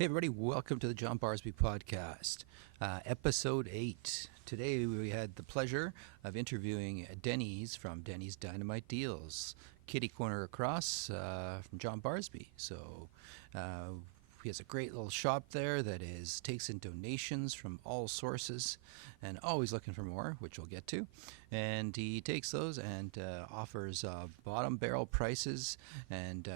Hey, everybody, welcome to the John Barsby Podcast, Episode 8. Today we had the pleasure of interviewing Denny's from Denny's Dynamite Deals, kitty corner across from John Barsby. So he has a great little shop there that takes in donations from all sources and always looking for more, which we'll get to. And he takes those and offers bottom barrel prices and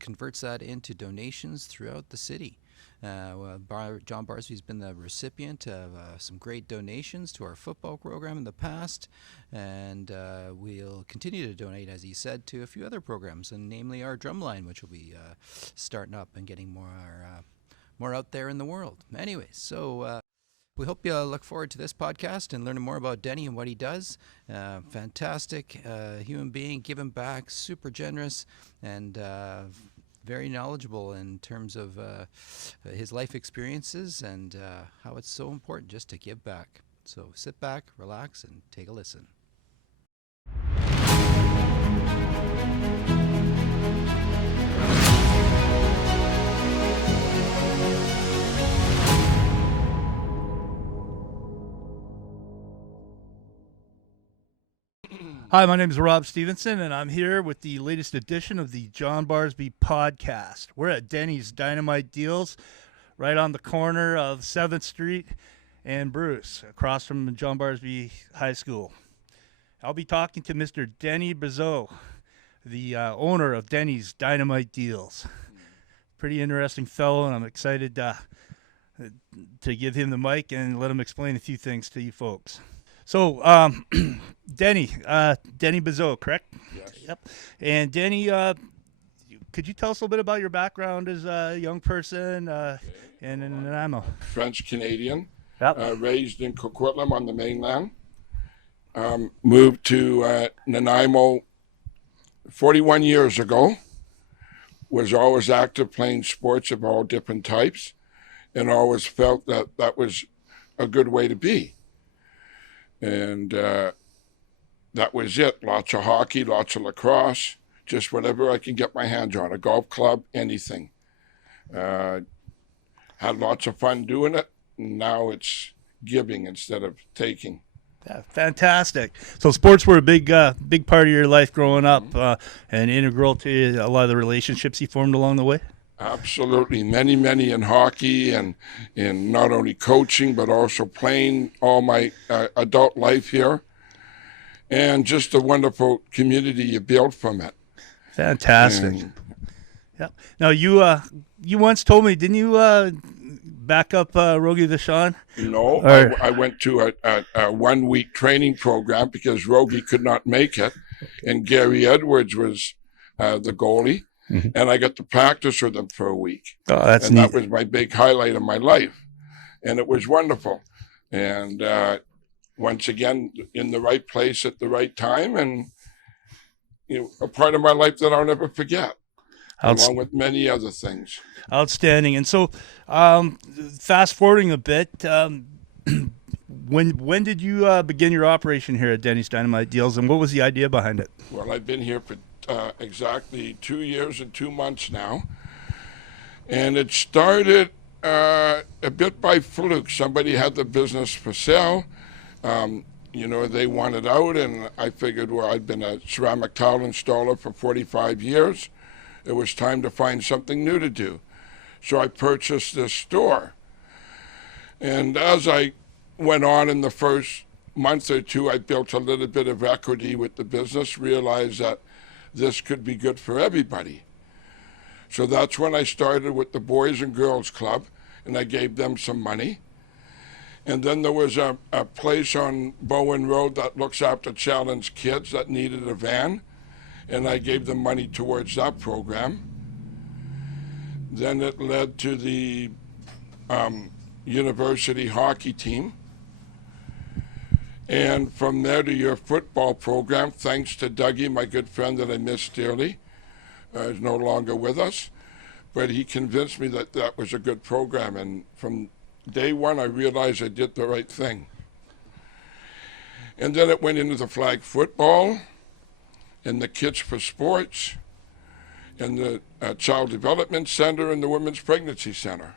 converts that into donations throughout the city. John Barsby's been the recipient of some great donations to our football program in the past, and we'll continue to donate, as he said, to a few other programs, and namely our drumline, which will be starting up and getting more out there in the world. Anyways, so we hope you look forward to this podcast and learning more about Denny and what he does. Fantastic human being, giving back, super generous, and very knowledgeable in terms of his life experiences and how it's so important just to give back. So sit back, relax, and take a listen. Hi, my name is Rob Stevenson, and I'm here with the latest edition of the John Barsby Podcast. We're at Denny's Dynamite Deals, right on the corner of 7th Street and Bruce, across from John Barsby High School. I'll be talking to Mr. Denny Brazeau, the owner of Denny's Dynamite Deals. Pretty interesting fellow, and I'm excited to give him the mic and let him explain a few things to you folks. So, Denny Brazeau, correct? Yes. Yep. And Denny, could you tell us a little bit about your background as a young person and I'm a French Canadian, Yep. Raised in Coquitlam on the mainland. Moved to Nanaimo 41 years ago. Was always active playing sports of all different types, and always felt that that was a good way to be. And that was it. Lots of hockey, lots of lacrosse, just whatever I can get my hands on. A golf club, anything. Had lots of fun doing it. Now it's giving instead of taking. Yeah, fantastic. So sports were a big part of your life growing up, and integral to a lot of the relationships you formed along the way? Absolutely. Many in hockey and in not only coaching, but also playing all my adult life here. And just a wonderful community you build from it. Fantastic. Yeah. Now you once told me, didn't you back up Rogie Vachon? No, I went to a 1 week training program because Rogie could not make it, and Gary Edwards was the goalie. Mm-hmm. And I got to practice with them for a week. Oh, that's and neat. That was my big highlight of my life. And it was wonderful. And once again, in the right place at the right time, and a part of my life that I'll never forget, along with many other things. Outstanding. And so, fast forwarding a bit, when did you begin your operation here at Denny's Dynamite Deals, and what was the idea behind it? Well, I've been here for exactly 2 years and 2 months now. And it started a bit by fluke. Somebody had the business for sale. They wanted out, and I figured, well, I'd been a ceramic tile installer for 45 years. It was time to find something new to do. So I purchased this store. And as I went on in the first month or two, I built a little bit of equity with the business, realized that this could be good for everybody. So that's when I started with the Boys and Girls Club, and I gave them some money. And then there was a place on Bowen Road that looks after challenged kids that needed a van, and I gave them money towards that program. Then it led to the university hockey team. And from there to your football program, thanks to Dougie, my good friend that I miss dearly, is no longer with us. But he convinced me that that was a good program. And from day one, I realized I did the right thing. And then it went into the flag football and the Kids for Sports. and the Child Development Center and the Women's Pregnancy Center.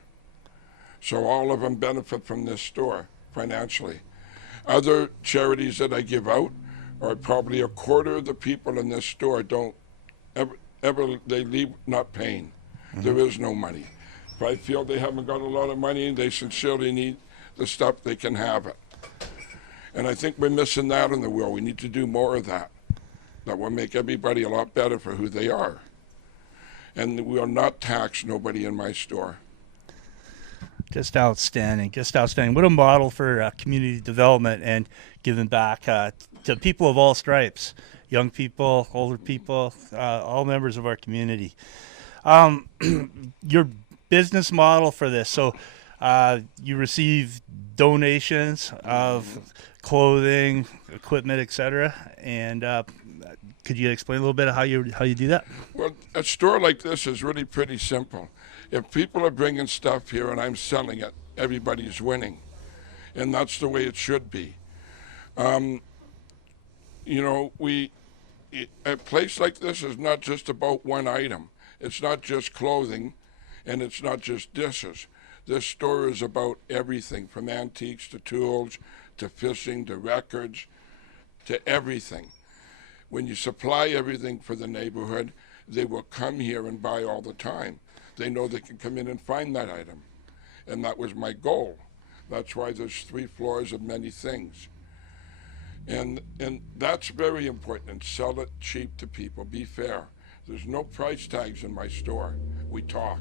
So all of them benefit from this store financially. Other charities that I give out are probably a quarter of the people in this store don't ever they leave not paying. There is no money. If I feel they haven't got a lot of money and they sincerely need the stuff, they can have it. And I think we're missing that in the world. We need to do more of that. That will make everybody a lot better for who they are. And we will not tax nobody in my store. Just outstanding, just outstanding. What a model for community development and giving back to people of all stripes, young people, older people, all members of our community. Your business model for this, so you receive donations of clothing, equipment, etc., and could you explain a little bit of how you do that? Well, a store like this is really pretty simple. If people are bringing stuff here and I'm selling it, everybody's winning. And that's the way it should be. You know, a place like this is not just about one item. It's not just clothing, and it's not just dishes. This store is about everything, from antiques to tools, to fishing, to records, to everything. When you supply everything for the neighborhood, they will come here and buy all the time. They know they can come in and find that item. And that was my goal. That's why there's 3 floors of many things. And that's very important. And sell it cheap to people. Be fair. There's no price tags in my store. We talk.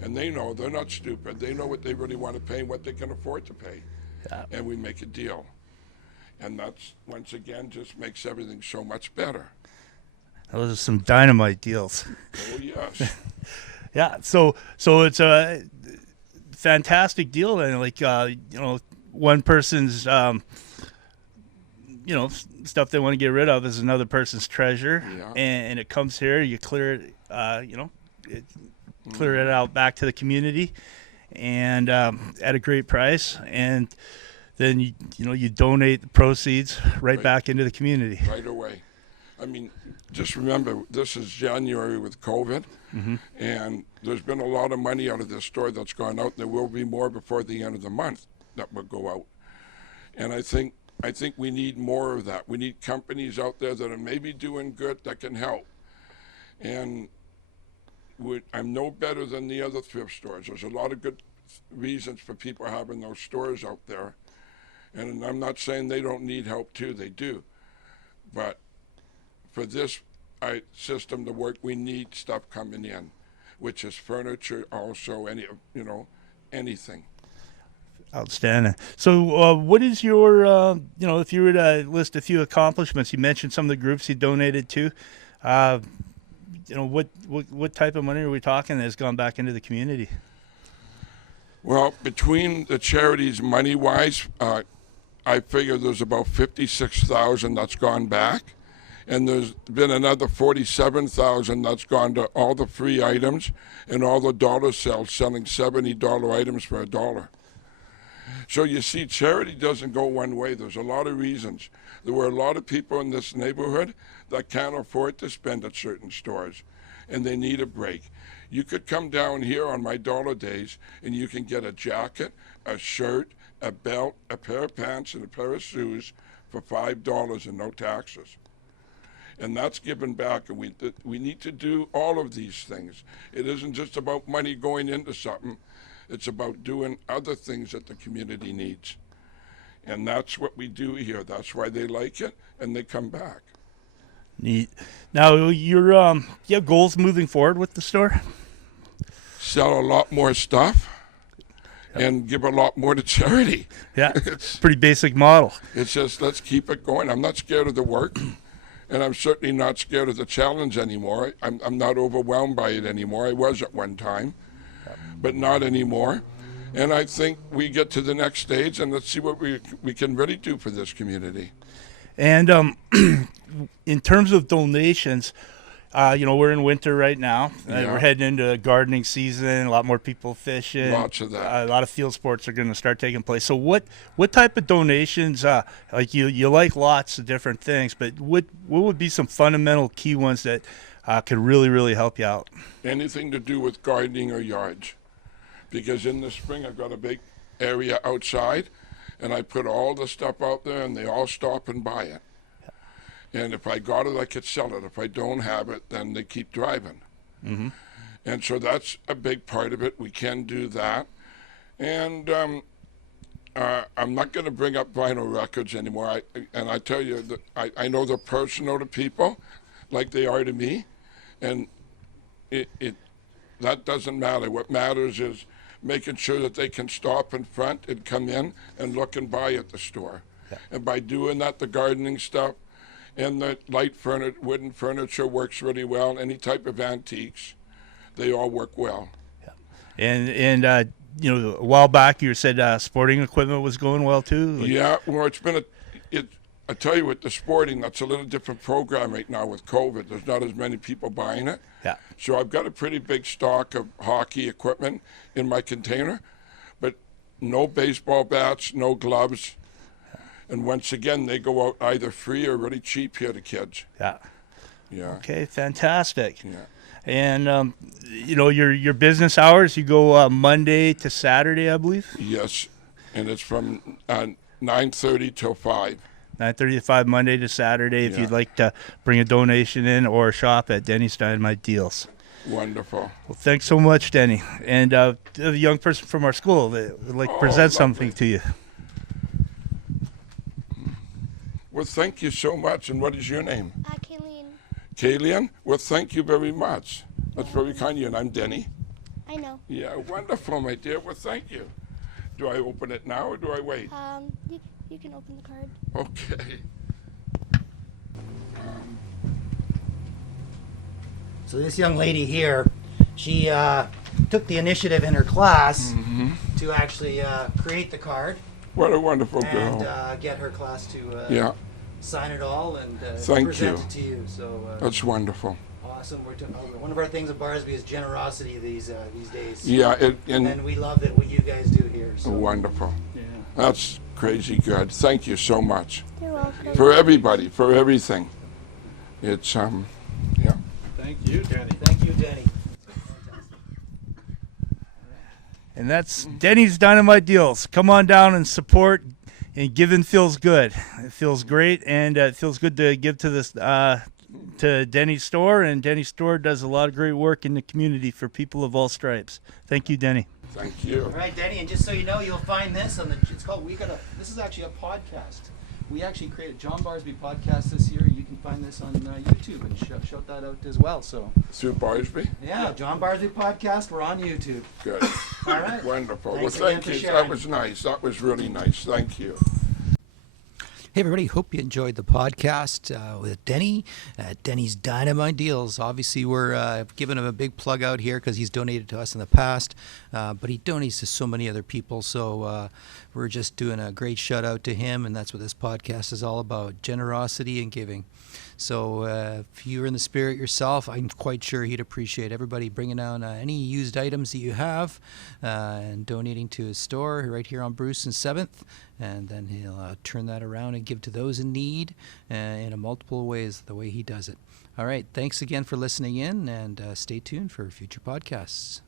And they know. They're not stupid. They know what they really want to pay and what they can afford to pay. Yeah. And we make a deal. And that's, once again, just makes everything so much better. Those are some dynamite deals. Oh, yes. Yeah, so it's a fantastic deal then. Like, one person's, stuff they want to get rid of is another person's treasure. Yeah. And it comes here, you clear it, clear it out back to the community and at a great price. And then, you donate the proceeds right back into the community. Right away. I mean, just remember, this is January with COVID, and there's been a lot of money out of this store that's gone out. There will be more before the end of the month that will go out. And I think we need more of that. We need companies out there that are maybe doing good that can help. And I'm no better than the other thrift stores. There's a lot of good reasons for people having those stores out there. And I'm not saying they don't need help too, they do. But for this system to work, we need stuff coming in, which is furniture, also anything. Outstanding. So what is your, if you were to list a few accomplishments, you mentioned some of the groups you donated to, what type of money are we talking that has gone back into the community? Well, between the charities money-wise, I figure there's about $56,000 that's gone back. And there's been another $47,000 that's gone to all the free items and all the dollar sales, selling $70 items for $1. So you see, charity doesn't go one way. There's a lot of reasons. There were a lot of people in this neighborhood that can't afford to spend at certain stores, and they need a break. You could come down here on my dollar days, and you can get a jacket, a shirt, a belt, a pair of pants, and a pair of shoes for $5 and no taxes. And that's given back, and we need to do all of these things. It isn't just about money going into something. It's about doing other things that the community needs. And that's what we do here. That's why they like it, and they come back. Neat. Now, you have goals moving forward with the store? Sell a lot more stuff and give a lot more to charity. Yeah, it's pretty basic model. It's just, let's keep it going. I'm not scared of the work. And I'm certainly not scared of the challenge anymore. I'm not overwhelmed by it anymore. I was at one time, but not anymore. And I think we get to the next stage, and let's see what we can really do for this community. And in terms of donations, we're in winter right now. Yeah. We're heading into gardening season. A lot more people fishing. Lots of that. A lot of field sports are going to start taking place. So what type of donations? Like you like lots of different things, but what would be some fundamental key ones that could really, really help you out. Anything to do with gardening or yards. Because in the spring I've got a big area outside, and I put all the stuff out there, and they all stop and buy it. And if I got it, I could sell it. If I don't have it, then they keep driving. Mm-hmm. And so that's a big part of it. We can do that. And I'm not going to bring up vinyl records anymore. I tell you, that I know they're personal to people, like they are to me. And that doesn't matter. What matters is making sure that they can stop in front and come in and look and buy at the store. Yeah. And by doing that, the gardening stuff and the light wooden furniture works really well. Any type of antiques, they all work well. Yeah. And a while back you said sporting equipment was going well too. Yeah, well, it's been I tell you, with the sporting, that's a little different program right now with COVID. There's not as many people buying it. Yeah. So I've got a pretty big stock of hockey equipment in my container, but no baseball bats, no gloves. And once again, they go out either free or really cheap here to kids. Yeah. Yeah. Okay, fantastic. Yeah. And your business hours, you go Monday to Saturday, I believe. Yes, and it's from 9:30 till 5. 9:30 to 5, Monday to Saturday. If Yeah. you'd like to bring a donation in or shop at Denny's Dynamite Deals. Wonderful. Well, thanks so much, Denny. And a young person from our school that would like to present something to you. Well, thank you so much. And what is your name? Kayleen. Kayleen? Well, thank you very much. That's very kind of you. And I'm Denny. I know. Yeah, wonderful, my dear. Well, thank you. Do I open it now or do I wait? You can open the card. Okay. So this young lady here, she took the initiative in her class to actually create the card What a wonderful girl. and get her class to Yeah, sign it all and Thank present you. it to you. So that's wonderful. awesome. One of our things at Barsby is generosity these days. Yeah, And we love that what you guys do here. So. wonderful. That's crazy good. Thank you so much. You're welcome. For everybody, for everything. It's, yeah. Thank you, Denny. Thank you, Denny. And that's Denny's Dynamite Deals. Come on down and support. And giving feels good. It feels great, and it feels good to give to this to Denny's store. And Denny's store does a lot of great work in the community for people of all stripes. Thank you, Denny. Thank you. All right, Denny, and just so you know, you'll find this on it's called this is actually a podcast. We actually created John Barsby podcast this year. You can find this on YouTube and shout that out as well. So Through Barsby? yeah, John Barsby podcast. We're on YouTube. Good. All right. Wonderful. Thanks Well, again thank for you. sharing. That was nice. That was really nice. Thank you. Hey, everybody. Hope you enjoyed the podcast with Denny at Denny's Dynamite Deals. Obviously, we're giving him a big plug out here because he's donated to us in the past, but he donates to so many other people. So we're just doing a great shout out to him, and that's what this podcast is all about, generosity and giving. So if you're in the spirit yourself, I'm quite sure he'd appreciate everybody bringing down any used items that you have and donating to his store right here on Bruce and 7th. And then he'll turn that around and give to those in need in a multiple ways, the way he does it. All right. Thanks again for listening in, and stay tuned for future podcasts.